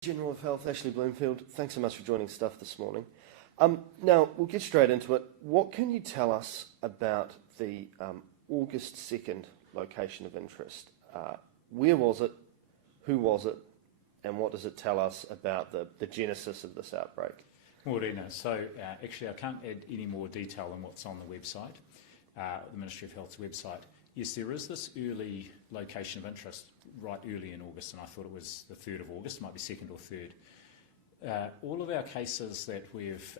General of Health, Ashley Bloomfield, thanks so much for joining Stuff this morning. Now, we'll get straight into it. What can you tell us about the August 2nd location of interest? Where was it, who was it, and what does it tell us about the genesis of this outbreak? Morena, so actually I can't add any more detail than what's on the website, the Ministry of Health's website. Yes, there is this early location of interest right early in August, and I thought it was the 3rd of August, might be 2nd or 3rd. All of our cases that we've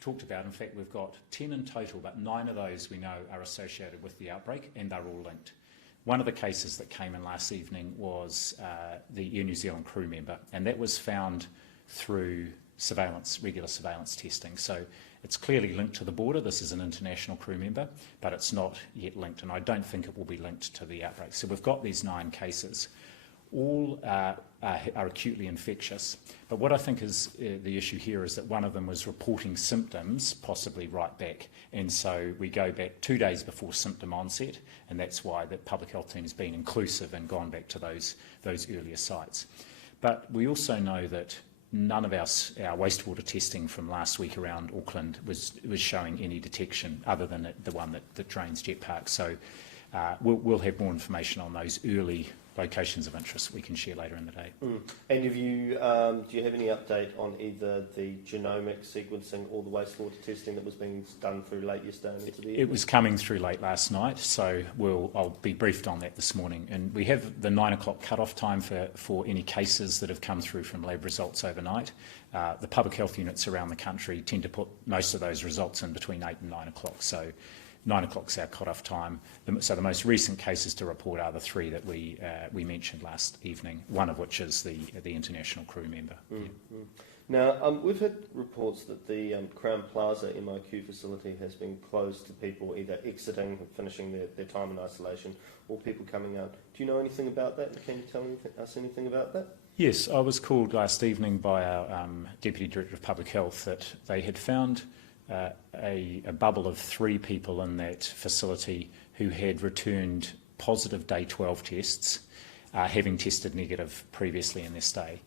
talked about, in fact we've got 10 in total, but 9 of those we know are associated with the outbreak and they're all linked. One of the cases that came in last evening was the Air New Zealand crew member, and that was found through surveillance, regular surveillance testing. So it's clearly linked to the border. This is an international crew member, but it's not yet linked, and I don't think it will be linked to the outbreak. So we've got these 9 cases. All are acutely infectious, but what I think is the issue here is that one of them was reporting symptoms, possibly right back, and so we go back 2 days before symptom onset, and that's why the public health team has been inclusive and gone back to those earlier sites. But we also know that none of our wastewater testing from last week around Auckland was showing any detection other than the one that drains Jet Park. So we'll have more information on those early locations of interest we can share later in the day. And have you, do you have any update on either the genomic sequencing or the wastewater testing that was being done through late yesterday and into the evening? It was coming through late last night, so I'll be briefed on that this morning. And we have the 9 o'clock cut-off time for any cases that have come through from lab results overnight. The public health units around the country tend to put most of those results in between 8 and 9 o'clock. So 9 o'clock's our cut-off time. So the most recent cases to report are the 3 that we mentioned last evening, one of which is the international crew member. Now, we've had reports that the Crown Plaza MIQ facility has been closed to people either exiting and finishing their time in isolation or people coming out. Do you know anything about that? Can you tell us anything about that? Yes, I was called last evening by our Deputy Director of Public Health that they had found a bubble of 3 people in that facility who had returned positive day 12 tests, having tested negative previously in their stay.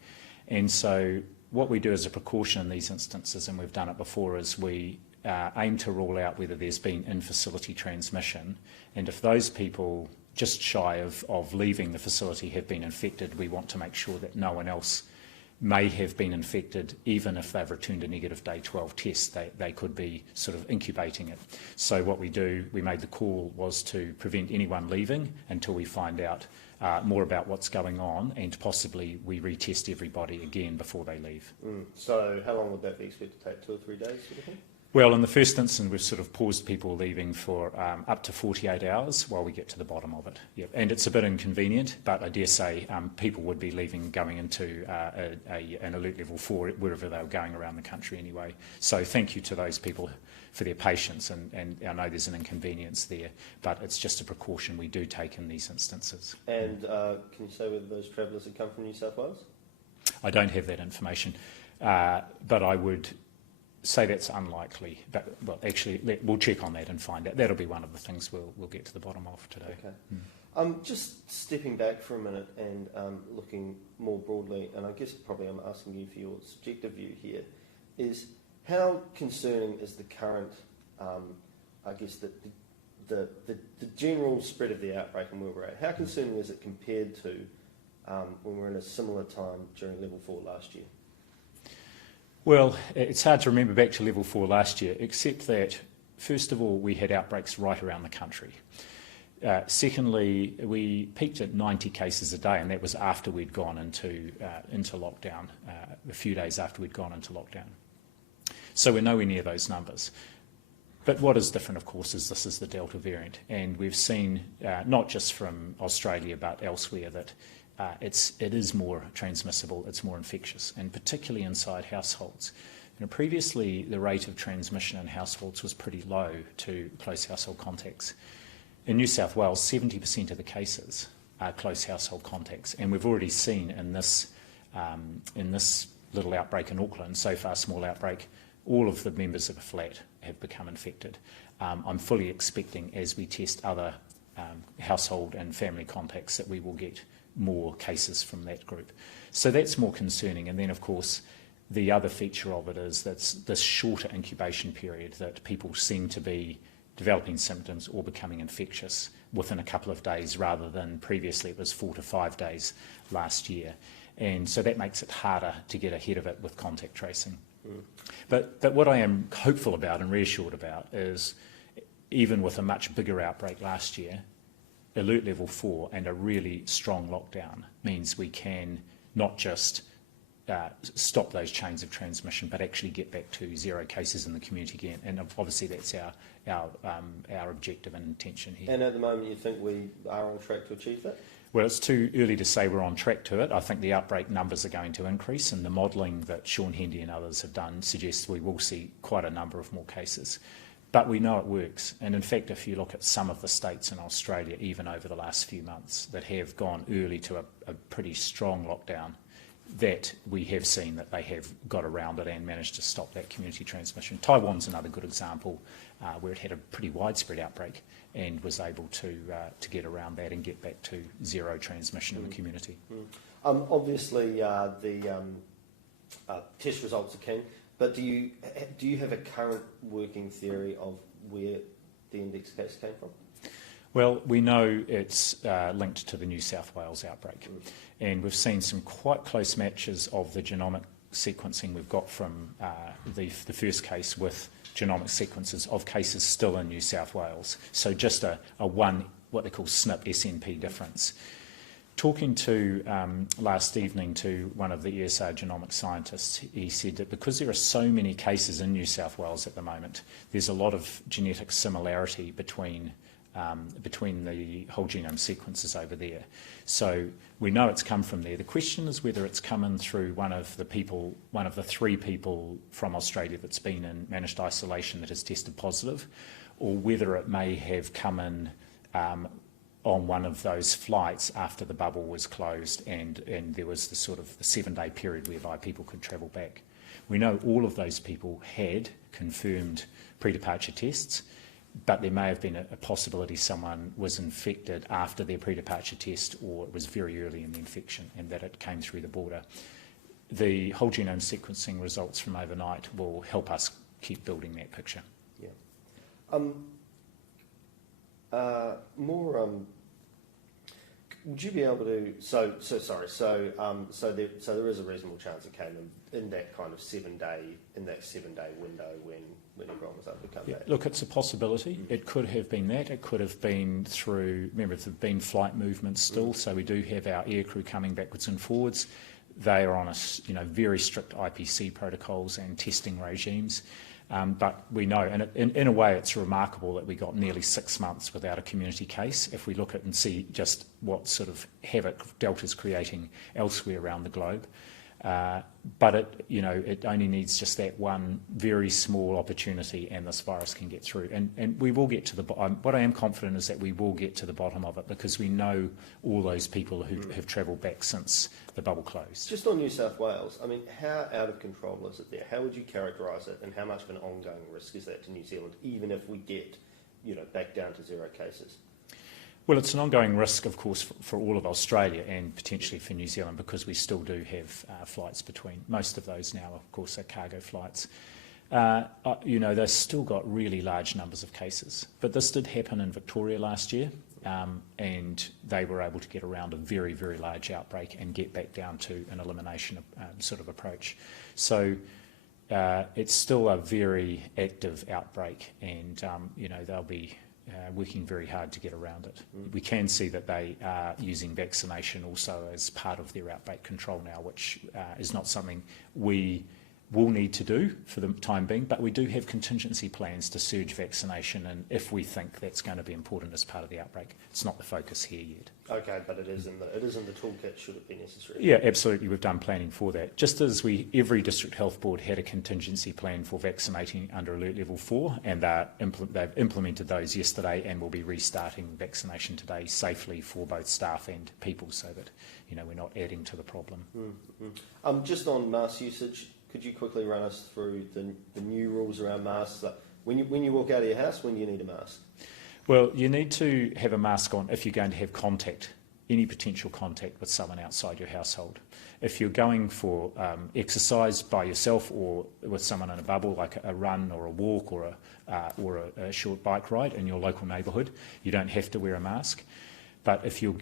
And so what we do as a precaution in these instances, and we've done it before, is we aim to rule out whether there's been in-facility transmission, and if those people just shy of leaving the facility have been infected, we want to make sure that no one else may have been infected. Even if they've returned a negative day 12 test, they could be sort of incubating it. So what we made the call was to prevent anyone leaving until we find out more about what's going on, and possibly we retest everybody again before they leave. So how long would that be expected to take, 2 or 3 days sort of thing? Well, in the first instance, we've sort of paused people leaving for up to 48 hours while we get to the bottom of it. Yep. And it's a bit inconvenient, but I dare say people would be leaving, going into an alert level 4 wherever they were going around the country anyway. So thank you to those people for their patience, and I know there's an inconvenience there, but it's just a precaution we do take in these instances. And can you say whether those travellers had come from New South Wales? I don't have that information, but I would say that's unlikely, but well, actually, we'll check on that and find out. That'll be one of the things we'll get to the bottom of today. Okay. Just stepping back for a minute and looking more broadly, and I guess probably I'm asking you for your subjective view here, is how concerning is the current, I guess, the general spread of the outbreak and where we're at? How concerning is it compared to when we were in a similar time during level 4 last year? Well, it's hard to remember back to level 4 last year, except that, first of all, we had outbreaks right around the country. Secondly, we peaked at 90 cases a day, and that was after we'd gone into lockdown, a few days after we'd gone into lockdown. So we're nowhere near those numbers. But what is different, of course, is this is the Delta variant, and we've seen, not just from Australia but elsewhere, that it is more transmissible, it's more infectious, and particularly inside households. Previously, the rate of transmission in households was pretty low to close household contacts. In New South Wales, 70% of the cases are close household contacts, and we've already seen in this little outbreak in Auckland, so far small outbreak, all of the members of a flat have become infected. I'm fully expecting, as we test other household and family contacts, that we will get more cases from that group. So that's more concerning. And then, of course, the other feature of it is that's this shorter incubation period, that people seem to be developing symptoms or becoming infectious within a couple of days, rather than previously it was 4 to 5 days last year. And so that makes it harder to get ahead of it with contact tracing. But what I am hopeful about and reassured about is, even with a much bigger outbreak last year, alert level 4 and a really strong lockdown means we can not just stop those chains of transmission, but actually get back to 0 cases in the community again. And obviously that's our objective and intention here. And at the moment, you think we are on track to achieve that? Well, it's too early to say we're on track to it. I think the outbreak numbers are going to increase, and the modelling that Sean Hendy and others have done suggests we will see quite a number of more cases. But we know it works. And in fact, if you look at some of the states in Australia, even over the last few months, that have gone early to a pretty strong lockdown, that we have seen that they have got around it and managed to stop that community transmission. Taiwan's another good example where it had a pretty widespread outbreak and was able to get around that and get back to 0 transmission in the community. Obviously, the test results are key, but do you have a current working theory of where the index case came from? Well, we know it's linked to the New South Wales outbreak, and we've seen some quite close matches of the genomic sequencing we've got from the first case with genomic sequences of cases still in New South Wales. So just a one, what they call SNP SNP difference. Talking to last evening to one of the ESR genomic scientists, he said that because there are so many cases in New South Wales at the moment, there's a lot of genetic similarity between the whole genome sequences over there. So we know it's come from there. The question is whether it's come in through one of the 3 people from Australia that's been in managed isolation that has tested positive, or whether it may have come in on one of those flights after the bubble was closed and there was the sort of the 7-day period whereby people could travel back. We know all of those people had confirmed pre-departure tests, but there may have been a possibility someone was infected after their pre-departure test, or it was very early in the infection and that it came through the border. The whole genome sequencing results from overnight will help us keep building that picture. Yeah. Would you be able to? So there is a reasonable chance it came in that kind of 7-day window when everyone was able to come back. Look, it's a possibility. It could have been that. It could have been through. Remember, there have been flight movements still, so we do have our aircrew coming backwards and forwards. They are on very strict IPC protocols and testing regimes. But we know, and in a way it's remarkable that we got nearly 6 months without a community case, if we look at and see just what sort of havoc Delta's creating elsewhere around the globe. But it only needs just that one very small opportunity and this virus can get through. And we will get to the bottom. What I am confident is that we will get to the bottom of it, because we know all those people who have travelled back since the bubble closed. Just on New South Wales, I mean, how out of control is it there? How would you characterise it, and how much of an ongoing risk is that to New Zealand, even if we get back down to 0 cases? Well, it's an ongoing risk, of course, for all of Australia and potentially for New Zealand, because we still do have flights between. Most of those now, of course, are cargo flights. They've still got really large numbers of cases. But this did happen in Victoria last year, and they were able to get around a very, very large outbreak and get back down to an elimination sort of approach. So it's still a very active outbreak, and they'll be working very hard to get around it. We can see that they are using vaccination also as part of their outbreak control now, which is not something we will need to do for the time being, but we do have contingency plans to surge vaccination, and if we think that's going to be important as part of the outbreak. It's not the focus here yet. Okay, but it is in the toolkit should it be necessary. Yeah, absolutely. We've done planning for that. Just as every district health board had a contingency plan for vaccinating under alert level 4, and they've implemented those yesterday, and will be restarting vaccination today safely for both staff and people, so that we're not adding to the problem. Just on mask usage, could you quickly run us through the new rules around masks? Like when you walk out of your house, when do you need a mask? Well, you need to have a mask on if you're going to have contact any potential contact with someone outside your household. If you're going for exercise by yourself or with someone in a bubble, like a run or a walk or a short bike ride in your local neighbourhood, you don't have to wear a mask. But if you're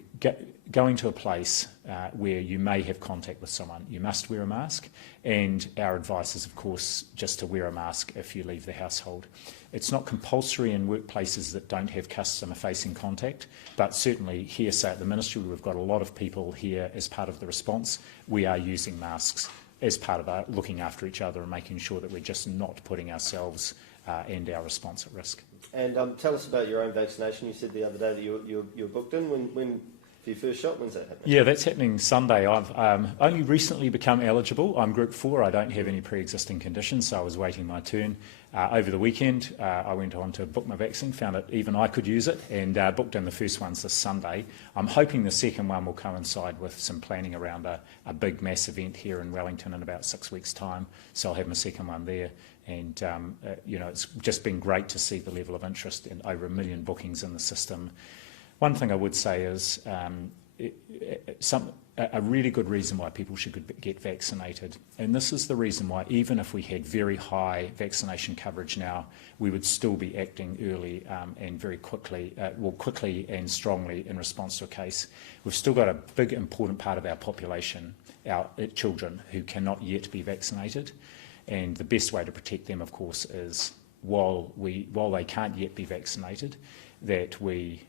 going to a place where you may have contact with someone, you must wear a mask. And our advice is, of course, just to wear a mask if you leave the household. It's not compulsory in workplaces that don't have customer-facing contact, but certainly here, say at the Ministry, we've got a lot of people here as part of the response. We are using masks as part of our looking after each other and making sure that we're just not putting ourselves and our response at risk. And tell us about your own vaccination. You said the other day that you're booked in. When for your first shot, when's that happening? Yeah, that's happening Sunday. I've only recently become eligible. I'm Group 4. I don't have any pre-existing conditions, so I was waiting my turn. Over the weekend, I went on to book my vaccine, found that even I could use it, and booked in the first ones this Sunday. I'm hoping the second one will coincide with some planning around a big mass event here in Wellington in about 6 weeks' time, so I'll have my second one there. And, it's just been great to see the level of interest in over 1 million bookings in the system. One thing I would say is a really good reason why people should get vaccinated. And this is the reason why, even if we had very high vaccination coverage now, we would still be acting early and very quickly, quickly and strongly in response to a case. We've still got a big, important part of our population, our children, who cannot yet be vaccinated. And the best way to protect them, of course, is while they can't yet be vaccinated, that we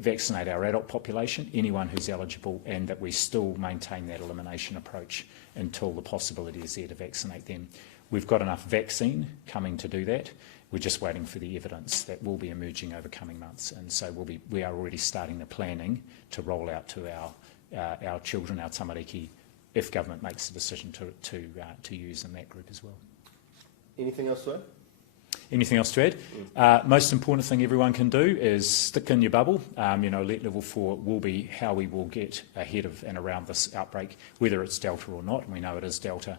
vaccinate our adult population, anyone who's eligible, and that we still maintain that elimination approach until the possibility is there to vaccinate them. We've got enough vaccine coming to do that. We're just waiting for the evidence that will be emerging over coming months, and so we are already starting the planning to roll out to our children, our tamariki, if government makes the decision to use in that group as well. Anything else to add? Anything else to add? Most important thing everyone can do is stick in your bubble. Alert level 4 will be how we will get ahead of and around this outbreak, whether it's Delta or not. We know it is Delta.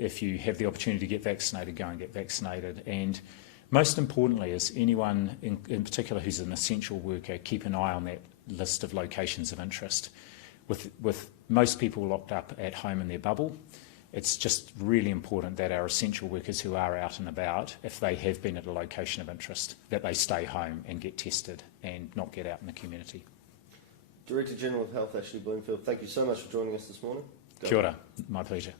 If you have the opportunity to get vaccinated, go and get vaccinated. And most importantly is anyone in particular who's an essential worker, keep an eye on that list of locations of interest. With most people locked up at home in their bubble, it's just really important that our essential workers who are out and about, if they have been at a location of interest, that they stay home and get tested and not get out in the community. Director General of Health, Ashley Bloomfield, thank you so much for joining us this morning. Kia ora, my pleasure.